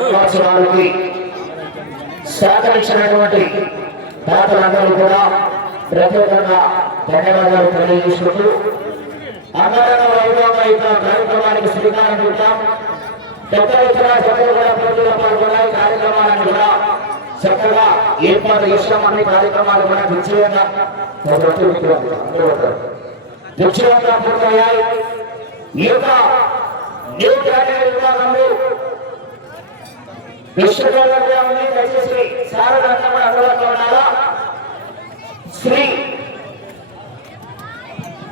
సంవత్సరాలకి సహకరించినటువంటి దాతలందరూ కూడా ప్రత్యేకంగా ధన్యవాదాలు తెలియజేసుకుంటూ అంగరంగ వైభవంగా ఇక్కడ కార్యక్రమానికి శ్రీకారం చుట్టాం. పెద్ద ఎత్తున జగన్ కూడా పోటీలో పాల్గొన్న కార్యక్రమాలను కూడా చక్కగా ఏర్పాటు చేసినాం. అన్ని కార్యక్రమాలు కూడా నిశ్చయంగా పూర్తయ్యాయి. ఈ యొక్క న్యూ క్యాటగిరీ విభాగంలో విశ్వవిద్యాలయాన్ని దయచేసి సారథ్యం కూడా అందుబాటులో ఉన్నారా? శ్రీ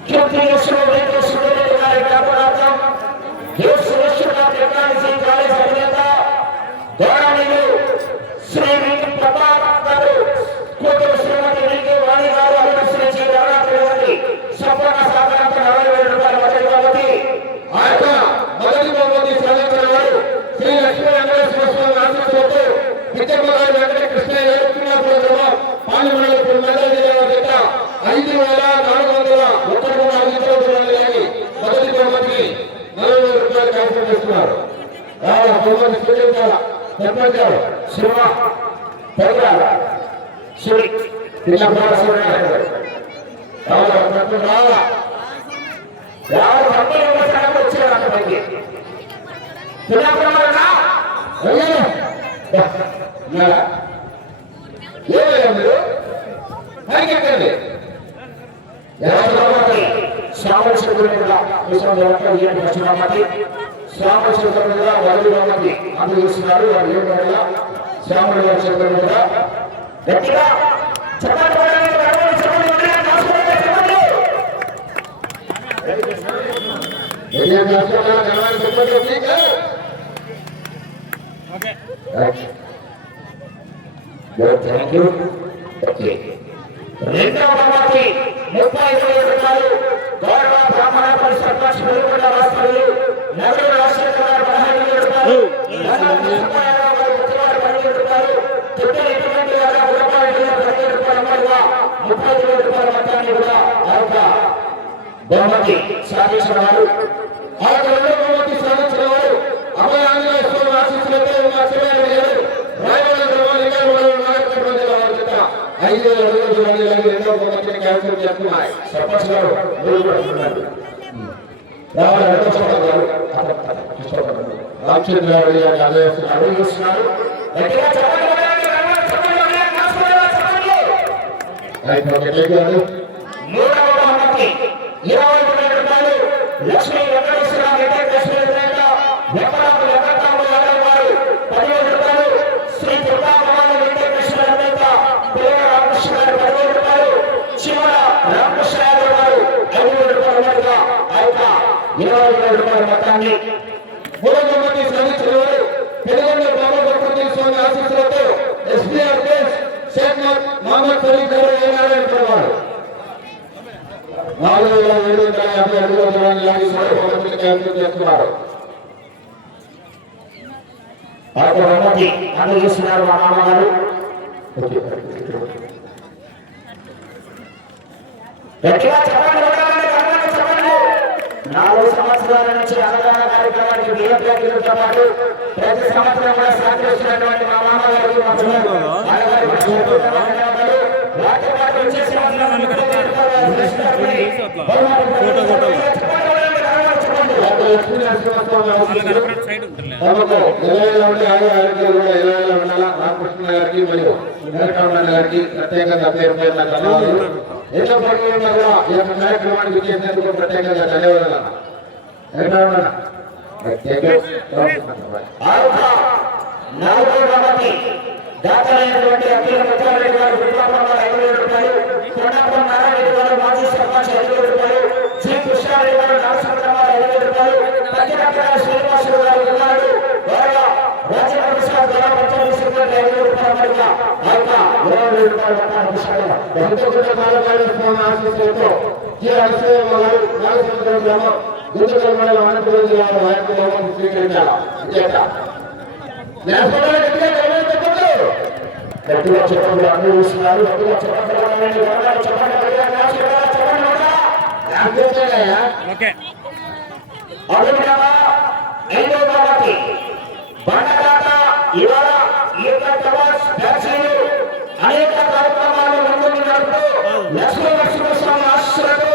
కీర్తిశ్వరుడు గారి జ్ఞాపకార్థం టెక్నాలజీ కాలేజ్ అధినేత గౌరవనీయులు శ్రీ ప్రతాప్ గారు, కూతురు శ్రీమతి నీటి వాణి గారు అనుసరించి నవరాత్రి సంపూర్ణ సహకారంతో 40,000 రూపాయల బడ్జెట్ కాబట్టి ఆ యొక్క మొదటి బహుమతి సాధించిన వారు శ్రీ లక్ష్మీ వెంకటేశ్వర స్వామి ఆశీస్సులతో పిచ్చమ్మగారి వెంకట కృష్ణయ్య పాలమండలి మెదక్ జిల్లా చేత 5,401 మొదటి బహుమతికి 40,000 రూపాయలు కైవసం చేస్తున్నారు. బహుమతి స్వీకరించాలా చెప్పారు శివ శ్రీ వచ్చిన శ్రావణ మీద వరది మంది అందజేస్తున్నారు. వారు ఏ విధంగా శ్రావణ మీద గట్టిగా రెండవ బహుమతి 35,000 రూపాయలు గౌరవ బ్రాహ్మణ పరిషత్ రాష్ట్రాలు నగర రాష్ట్ర 15,000 రూపాయలు 15,000 రూపాయలు 35,000 రూపాయల మొత్తాన్ని కూడా ఆ యొక్క బహుమతి సాధించిన వారు, ఆ యొక్క రెండో బహుమతి సాధించిన వారు అభయ ఆంజనేయ స్వామి ఆశీస్సులతో ఉన్న చివరి రాయవరం వారు 5,000 రెండో బహుమతిని క్యాన్సిల్ చేస్తున్నాయి. సర్పంచ్ గారు రామచంద్ర గారు అడుగుతున్నారు. మూడవ బహుమతి 20,000 రూపాయలు లక్ష్మీ వెంకటేశ్వర వెంకటాపు వెంకటరాములు యాదవ్ గారు 10,000 రూపాయలు, శ్రీ దుర్గాభవాని వెంకటేశ్వర అధినేత పిల్లల రామకృష్ణ గారు 10,000 రూపాయలు, చివర రామకృష్ణ యాదవ్ గారు 5,000 రూపాయలు ఉన్నట్టుగా ఆ యొక్క 20,000 రూపాయల మొత్తాన్ని మూడవ బహుమతి సాధించిన వారు పెనుగొండ బాబాపతి స్వామి ఆశీస్సులతో ఎస్పీఆర్ షేక్ మహమ్మద్ ఫరీద్ గారు 4,750 అడుగుల దూరాన్ని లాగి బహుమతిని క్యాన్సిల్ చేస్తున్నారు. ఆ యొక్క బహుమతి అందజేస్తున్నారు మా మామగారు. 4 సంవత్సరాల నుంచి అన్నదాన కార్యక్రమానికి బియ్యం ప్యాకెట్లతో పాటు ప్రతి సంవత్సరం కూడా సహకరిస్తున్నటువంటి మా మామగారు రామకృష్ణ గారికి మరియు వెంకటరమణ గారికి ప్రత్యేకంగా పేరు పేరున ధన్యవాదాలు. ఎన్నో పనులు ఉన్నా కూడా ఈ యొక్క కార్యక్రమానికి ఇచ్చేందుకు ప్రత్యేకంగా ధన్యవాదాలు. వెంకటరమణ దాతలైనటువంటి అఖిల ముత్యారెడ్డి గారు 5,000 రూపాయలు, కొండాపురం నారాయణ గారు మాజీ సర్పంచ్ 5,000 రూపాయలు, శ్రీ కృష్ణారెడ్డి గారు నరసింహ 5,000 రూపాయలు, పచ్చిరక్కల శ్రీనివాసులు గారు ఉన్నాడు వారు రాజేంద్ర ప్రసాద్ గారు 5,000 రూపాయల మధ్య ఆ యొక్క 20,000 రూపాయల ఆశీస్సులతో నాగసముద్రం గ్రామం గుంటూరు మండలం అనంతపురం జిల్లా నాయకులు స్వీకరించాలి. గట్టిగా చెప్పండి, అందరూ చూస్తున్నారు. గట్టిగా చెప్పండి. ఐదో బాబతి బండదాత ఇవాళ ఈ యొక్క ప్రవాస్ బ్యాచ్లు అనేక కార్యక్రమాలు ముందుకు నడుపుతూ లక్ష్మీ నరసింహస్వామి ఆశీస్సులతో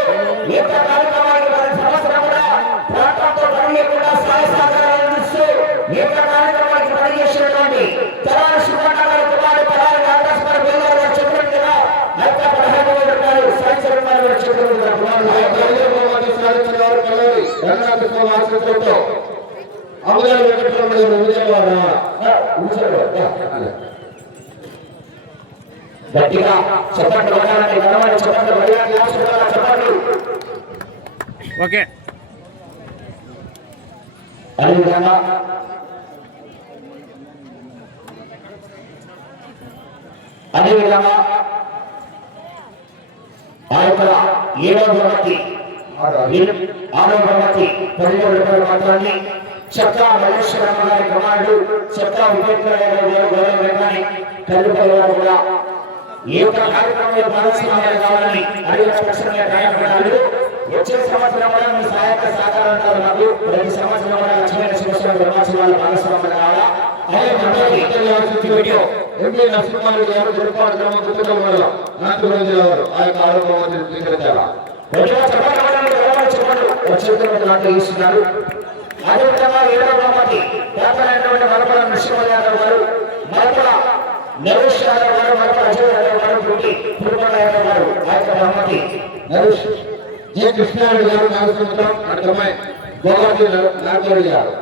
ఈ యొక్క కార్యక్రమానికి ప్రతి సంవత్సరం కూడా ప్రాంతంతో పని కూడా సహాయ సహకారాలు అందిస్తూ ఈ యొక్క కార్యక్రమానికి పనిచేసినటువంటి తెలంగాణ శుభ్రనగర్ కుమారుడు పడాలి నాగేశ్వర బేలారు గారు చెప్పినట్టుగా ఆ యొక్క 15,000 రూపాయలు సాయంత్రం రూపాయలు చెప్పినట్టుగా అమరావతి వెంకటరమణ విజయవాడ గట్టిగా చెప్పండి వడాలని గడవని చెప్పండి వడియాలి ఆశీర్వాదాలు చెప్పండి. ఓకే అదేవిధంగా ఆ యొక్క 7వ బహుమతి 6వ బహుమతి 10,000 రూపాయల మొత్తాన్ని చక్కా మల్లేశ్వరమ్మ గారి కుమారుడు చక్కా వివేకాన్ని కల్లుపల్లి వారు కూడా ఈ యొక్క కార్యక్రమంలో భాగస్వామ్యాలు కావాలని అడిగిన పక్షంగా గాయపడ్డారు. వచ్చే సంవత్సరం కూడా మీ సహాయక సహకారాలు నాకు ప్రతి సంవత్సరం కూడా లక్ష్మీ నరసింహస్వామి బ్రహ్మోత్సవాలు భాగస్వామ్యం కావాలా. ఎంపీ నరసింహారెడ్డి గారు జరుపాడు గ్రామం గుర్తుకల మండలం నాగపూర్ జిల్లా వారు ఆ యొక్క ఆరోగ్యం స్వీకరించాలా. ఇస్తున్నారు. అదేవిధంగా 7వ బహుమతి పేదలైనటువంటి మరపల నరసింహ యాదవ్ గారు, మరపల నరేష్ యాదవ్ గారు, మరపల అజయ్ యాదవ్ గారు, పురుమల యాదవ్ గారు ఆ యొక్క బహుమతి నరేష్ జి కృష్ణారెడ్డి గారు నాగసముద్రం అడ్డమ్మాయి గోవాజీ నాగరెడ్డి గారు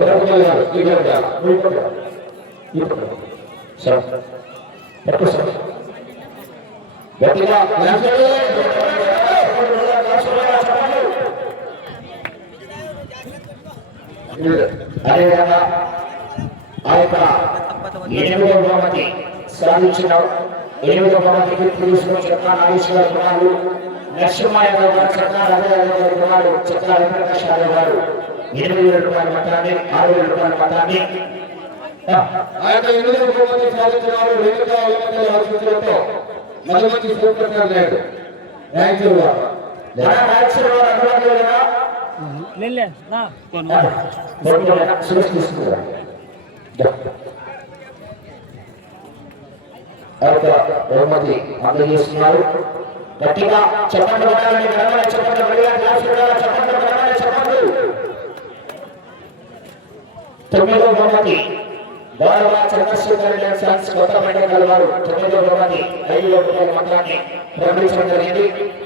ప్రభుత్వం గారు గట్టిగా అదేవిధంగా ఆ యొక్క 8వ బహుమతి సాధించిన 8వ బహుమతికి తీసుకుని చక్కా నాగేశ్వర కుమారుడు నరసింహయ్య గారు, చక్కా రాజయ్య గారి కుమారుడు చక్కా వెంకటేశ్వర యాదవ్ గారు 8,000 రూపాయల మొత్తాన్ని 6,000 రూపాయల మొత్తాన్ని ఆ యొక్క 8వ బహుమతి సాధించిన వారు రేణుకా ఎల్లమ్మల ఆశీస్సులతో మధుమతి శివప్రసాద్ నాయుడు రాయచూరు వారు అందుబాటులో బహుమతి అందజేస్తున్నారు. గట్టిగా చెప్పండి వడాలని గడవని చెప్పండి వడియాలి ఆశీర్వాదాలు చెప్పండి వడాలని చెప్పండి. 9వ బహుమతి గౌరవ చంద్రశేఖర్ రెడ్డి సన్స్ కొత్త మండలి వారు 9వ బహుమతి 5,000 రూపాయల మొత్తాన్ని ప్రకటించడం జరిగింది.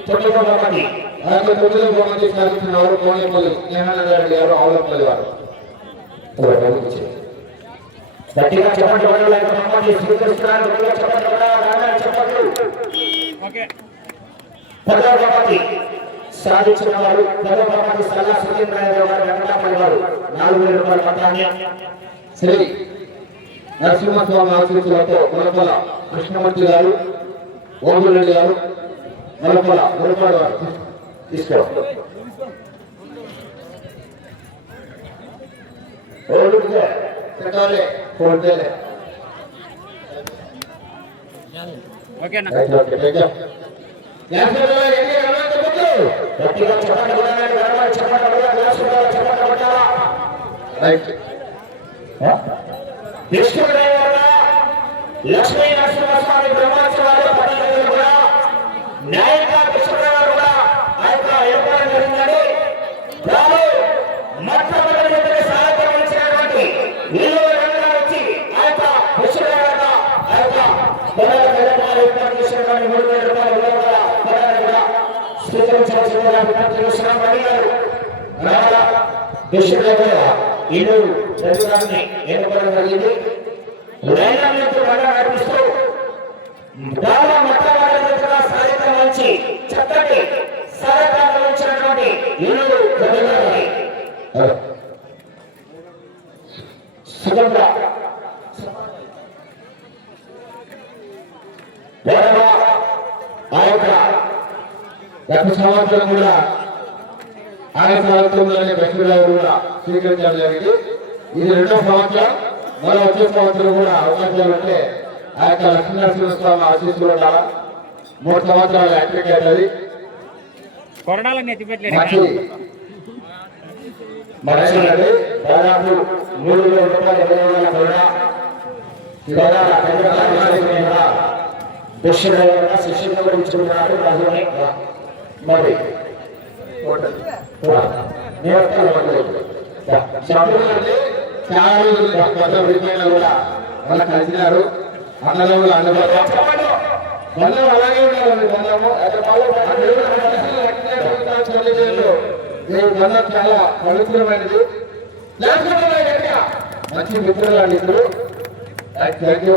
9వ బహుమతి ఆ యొక్క 9వ బహుమతి సాధించిన వారు కోనేపల్లి జ్ఞానానందరెడ్డి గారు ఆవులపల్లి వారు. గట్టిగా చెప్పండి వడాలని బహుమతి స్వీకరిస్తున్నారు. గట్టిగా చెప్పండి వడాలని చెప్పండి. ఓకే 10వ బహుమతి సాధించిన వారు 10వ బహుమతి సల్లా సురేంద్రరావు గారు వెంకటపల్లి వారు 4,000 రూపాయల మొత్తాన్ని శ్రీ నరసింహస్వామి ఆశీస్సులతో ములపల కృష్ణమూర్తి గారు, ఓంగురెడ్డి గారు, ములపల ములపాడు గారు తీసుకోవాలి. ఓకేనా లక్ష్మీ నరసింహస్వామి బ్రహ్మోత్సవాలు 15 కూడా న్యాయంగా కృష్ణరావు కూడా ఆ యొక్క ఏర్పాటు జరిగిందని వారు మొట్టమొదటి సహాయపడినటువంటి వీళ్ళు వచ్చి ఆ యొక్క కృష్ణరావు ఆ యొక్క ఏర్పాటు చేసినటువంటి 3,000 రూపాయలు కూడా స్వీకరించవలసిందిగా విజ్ఞప్తి చేస్తున్నాం. అడిగారు ఇల్లు రవిరాన్ని ఏర్పడడం జరిగింది. లైనాలతో నడిపిస్తూ బాగా మొట్టమొదటిగా సహాయకం నుంచి చక్కటి సహకారం ఇచ్చినటువంటి ఇల్లు రవిరాన్ని సుగంధ ఆ యొక్క గత సంవత్సరం కూడా ఆయన సంవత్సరంలోనే బెస్ట్రావు కూడా స్వీకరించడం జరిగింది. ఇది 2వ సంవత్సరం. మరో వచ్చే సంవత్సరం కూడా అవకాశాలు ఉంటే ఆ యొక్క లక్ష్మీనరసింహస్వామి ఆశీస్సులు ఉండాలా. 3 సంవత్సరాలు హ్యాట్రిక్ అవుతుంది. కొరడాలకు నెత్తిపెట్టలేదు దాదాపు 3,000 రూపాయల శిష్యుడు శిష్యుడు కూడా ఇచ్చుకున్నాడు రాజుని మరి చాలా రోజులు గత విడిపోయినా కూడా వాళ్ళు కలిసినారు. అన్నదమ్ములు అందుబాటు బంధం అలాగే ఉండాలి. బంధము ఈ బంధం చాలా పవిత్రమైనది. మంచి మిత్రులు అండి ఇద్దరు. Thank you.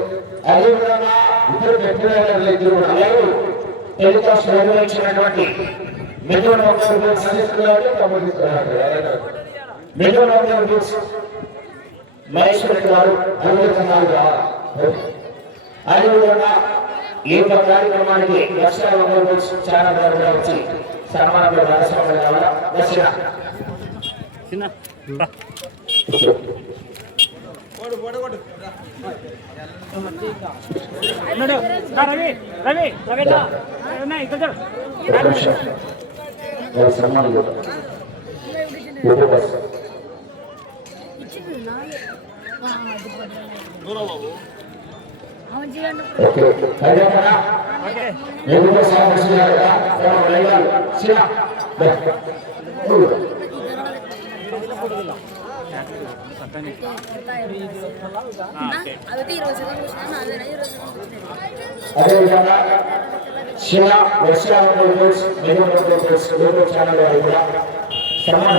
అదే విధంగా ఇద్దరు మిత్రులు ఇద్దరు టెలికాస్ట్ నిర్వహించినటువంటి మిథున్ మహేశ్వరి గారు అదేవిధంగా ఈ యొక్క కార్యక్రమానికి దర్శన ఛానల్ గారు కూడా వచ్చి సన్మానంలో భాగస్వాములు కావాలా. దర్శన సన్మానం అదేవిధంగా శివ యూట్యూబ్ ఛానల్ వారు కూడా సన్మానం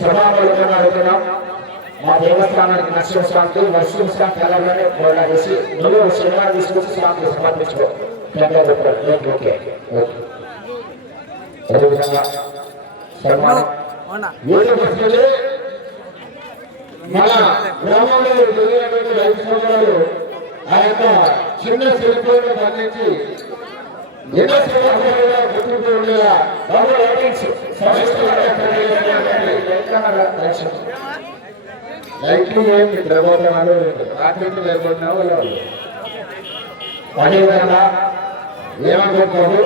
సభాపడుతున్నాం. మా దేవస్థానానికి నరసింహస్వామికి నరసింహస్వామి కళలోనే గోడా చేసి నువ్వు సినిమా తీసుకొచ్చి స్వామికి సమర్పించుకో. అదేవిధంగా సన్మానం మన గ్రామంలో జరిగినటువంటి 5 సంవత్సరాలు ఆ యొక్క చిన్న శిల్పాలను బంధించి ఎన్నో సేవలుగా గుర్తింపు ఉండేలా లైట్లు ఏం నిద్రపోతున్నాడు రాత్రి నిద్రపోతున్నా వాళ్ళు అదేవిధంగా ఏమనుకుంటారు.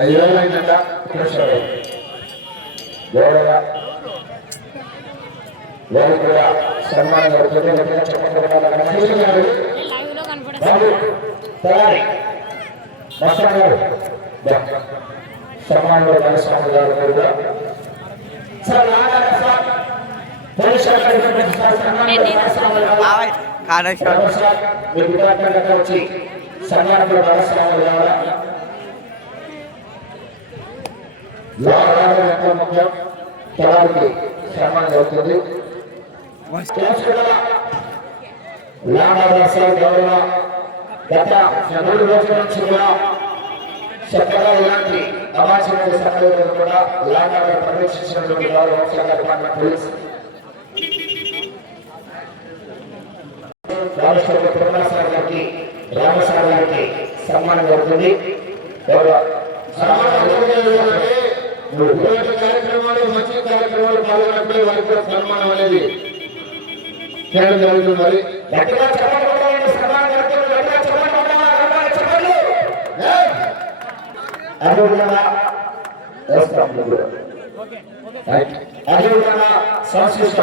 5 రోజులు అయిందంట గౌరవ వారికి కూడా సన్మానం జరుగుతుంది. బాబు తయారీ మస్తాన్ గారు సన్మానంలో భాగస్వామి గారు మీరు కూడా సార్ మీ విద్యార్థులు వచ్చి సన్మానంలో భాగస్వాములు కావాలా. ముఖ్యం తయారీకి సన్మానం జరుగుతుంది. గౌరవ గత 3 రోజుల నుంచి కూడా చక్కగా ఇలాంటి అవాంఛనీయ సంఘటనలు కూడా లాండాలను పర్యవేక్షించినటువంటి గౌరవ హోంశాఖ డిపార్ట్మెంట్ పోలీస్ రామేశ్వర తిరుమలసారి గారికి రామసారి గారికి సన్మానం జరుగుతుంది. గౌరవ కార్యక్రమాలు మంచి కార్యక్రమాలు పాల్గొన్నప్పుడే వారికి కూడా సన్మానం అనేది చేయడం జరుగుతుంది. మరి అదేవిధంగా సంస్కృత అదేవిధంగా సంశిష్ట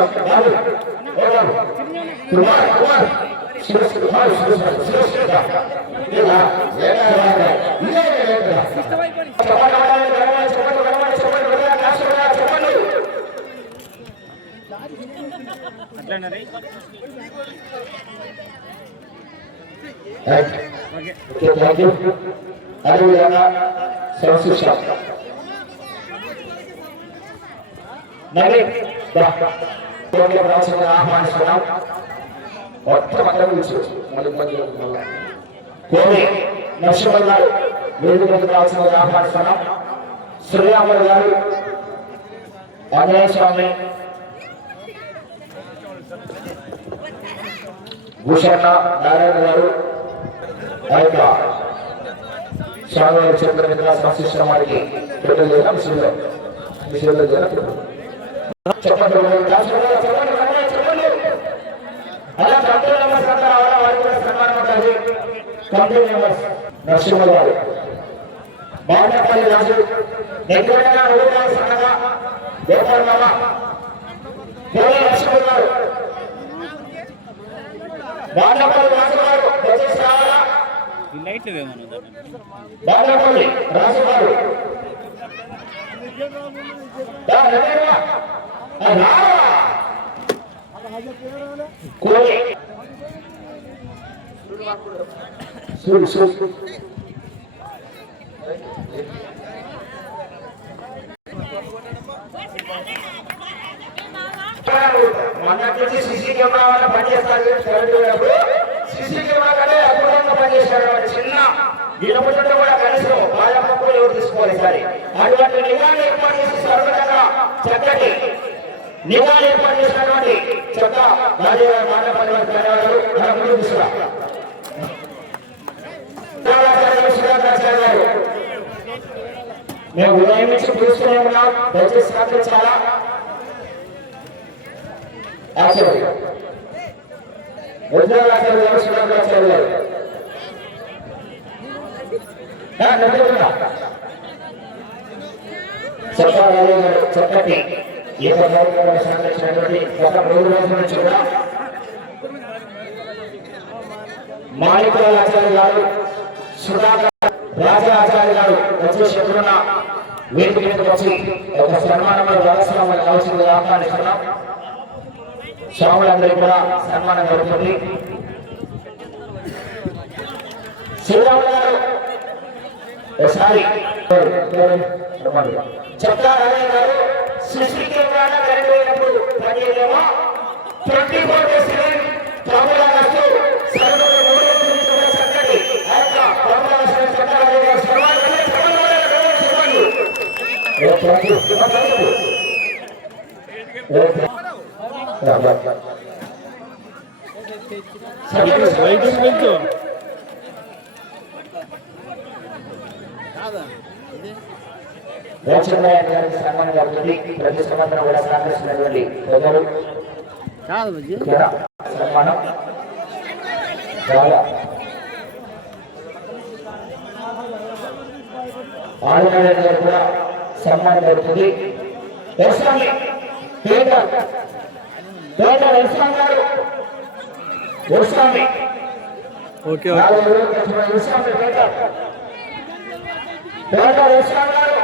ఆహ్వానిస్తున్నాం. మొత్తం అందరూ కోరి నరసింహ గారు వేదికకు రావాల్సిన ఆహ్వానిస్తున్నాం. శ్రీరాములు గారు ఆంజనేయ స్వామి భూషణ నారాయణ గారు ఆ యొక్క స్వామి చంద్ర మిత్ర సంశిష్ట వారికి పెట్టలు చేయడం విషయంలో చెప్పండి. అలా కంపెనీ మెంబర్స్ అందరూ వారికి కూడా సన్మానం ఉంటుంది. కంపెనీ మెంబర్స్ నరసింహ గారు బాండపల్లి రాజు నెగ్గడగా ఊరుగా సన్నగా గోపాల్ మామ కోల నరసింహ గారు బాండపల్లి రాజు గారు దయచేసి రావాలా ఈ లైట్లు ఏమన్నా బాండపల్లి రాజు గారు కోలి సూరి సూరి మొన్నటి సీసీ కెమెరా వల్ల పనిచేస్తారు సీసీ కెమెరా కంటే అద్భుతంగా పనిచేస్తారు చిన్న ఇనుప కూడా కనీసం బాలమ్మ కూడా ఎవరు తీసుకోవాలి సరే అటువంటి నిఘాలు ఏర్పాటు చేసి సర్వతంగా చక్కటి నిఘాలు ఏర్పాటు చేసినటువంటి చెత్త రాజీగారు మాటపల్లి వారికి ధన్యవాదాలు మన ముందు తీసుకురా మేము ఉదయం నుంచి పిలుస్తూనే ఉన్నాం దయచేసి సహకరించాలా ఆచార్య వజ్రాచార్య గారు సురేంద్రాచార్య గారు చక్కటి ఈ కార్యక్రమాన్ని సహకరించినటువంటి గత 3 రోజుల నుంచి కూడా మాణిక్యాచార్య గారు సుధాకర్ రాజాచార్య గారు వచ్చేసి ఎదురున్న వేదిక మీదకి వచ్చి ఒక సన్మానంలో భాగస్వాములు కావాల్సిందిగా ఆహ్వానిస్తున్నాం. స్వాములందరికీ కూడా సన్మానం జరుగుతుంది. శ్రీరాములు గారు ఒకసారి చెప్తారయ్య గారు సృష్టి కేంద్రాల కరిగిపోయినప్పుడు పనిచేయలేమో 24/7 ప్రభుత్వ చక్కటి ఆ యొక్క రాజచంద్రయ్య గారికి సన్మానం జరుగుతుంది. ప్రతి సంవత్సరం కూడా సహకరిస్తున్నటువంటి ప్రజలు సన్మానం ఆడవాళ్ళ గారు కూడా సన్మానం జరుగుతుంది. వ్యవసాయ పేద వ్యవసాయం గారు వ్యవసాయం వ్యవసాయం పేద వ్యవసాయం గారు